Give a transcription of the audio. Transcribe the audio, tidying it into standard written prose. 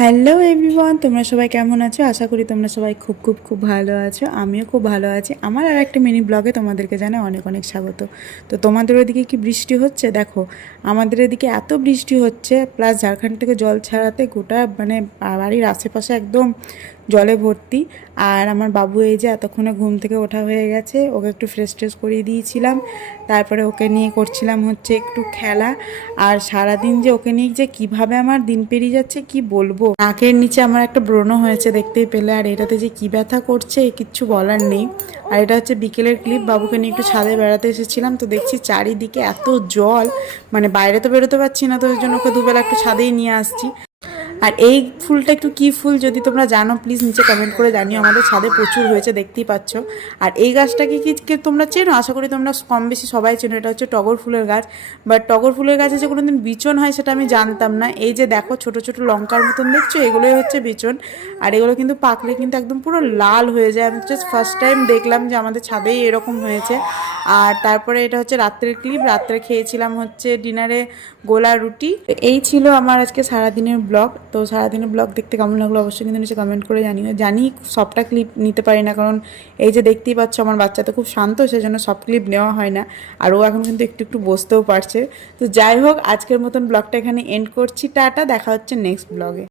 Hello everyone, তোমরা সবাই কেমন আছো? আশা করি তোমরা সবাই খুব খুব খুব ভালো আছো। আমিও খুব ভালো আছি। আমার আর একটা মিনি ব্লগে তোমাদেরকে জানাই অনেক অনেক স্বাগত। তো তোমাদের ওদিকে কি বৃষ্টি হচ্ছে? দেখো, আমাদের এদিকে এত বৃষ্টি হচ্ছে, প্লাস ঝাড়খণ্ড থেকে জল ছাড়াতে গোটা মানে বাড়ির আশেপাশে একদম জলে ভর্তি। আর আমার বাবু এই যে এতক্ষণে ঘুম থেকে ওঠা হয়ে গেছে, ওকে একটু ফ্রেশ ট্রেশ করিয়ে দিয়েছিলাম, তারপরে ওকে নিয়ে করছিলাম হচ্ছে একটু খেলা। আর সারাদিন যে ওকে নিয়ে যে কিভাবে আমার দিন পেরিয়ে যাচ্ছে কি বলবো। নাকের নিচে আমার একটা ব্রণ হয়েছে দেখতেই পেলে, আর এটাতে যে কি ব্যথা করছে কিচ্ছু বলার নেই। আর এটা হচ্ছে বিকেলের ক্লিপ, বাবুকে নিয়ে একটু ছাদে বেড়াতে এসেছিলাম, তো দেখছি চারিদিকে এত জল, মানে বাইরে তো বেরোতে পারছি না, তো ওই জন্য ওকে দুবেলা একটু ছাদেই নিয়ে আসছি। আর এই ফুলটা একটু কী ফুল যদি তোমরা জানো প্লিজ নিচে কমেন্ট করে জানিও। আমাদের ছাদে প্রচুর হয়েছে, দেখতেই পাচ্ছ। আর এই গাছটাকে কি তোমরা চেনো? আশা করি তোমরা কম বেশি সবাই চেনো। এটা হচ্ছে টগর ফুলের গাছ। বাট টগর ফুলের গাছে যে কোনোদিন বিচন হয় সেটা আমি জানতাম না। এই যে দেখো ছোট ছোট লঙ্কার মতন দেখছো, এগুলোই হচ্ছে বিচন। আর এগুলো কিন্তু পাকলে কিন্তু একদম পুরো লাল হয়ে যায়। আমি জাস্ট ফার্স্ট টাইম দেখলাম যে আমাদের ছাদেই এরকম হয়েছে। আর তারপরে এটা হচ্ছে রাত্রের ক্লিপ। রাত্রে খেয়েছিলাম হচ্ছে ডিনারে গোলা রুটি। এই ছিল আমার আজকে সারাদিনের ব্লগ। তো সারাদিনের ব্লগ দেখতে কেমন লাগলো অবশ্যই কিন্তু নিচে কমেন্ট করে জানিও। জানি সবটা ক্লিপ নিতে পারি না, কারণ এই যে দেখতেই পাচ্ছ আমার বাচ্চা তো খুব শান্ত, সেজন্য সব ক্লিপ নেওয়া হয় না। আর ও এখন কিন্তু একটু একটু বসতেও পারছে। তো যাই হোক, আজকের মতন ব্লগটা এখানে এন্ড করছি। টাটা, দেখা হচ্ছে নেক্সট ব্লগে।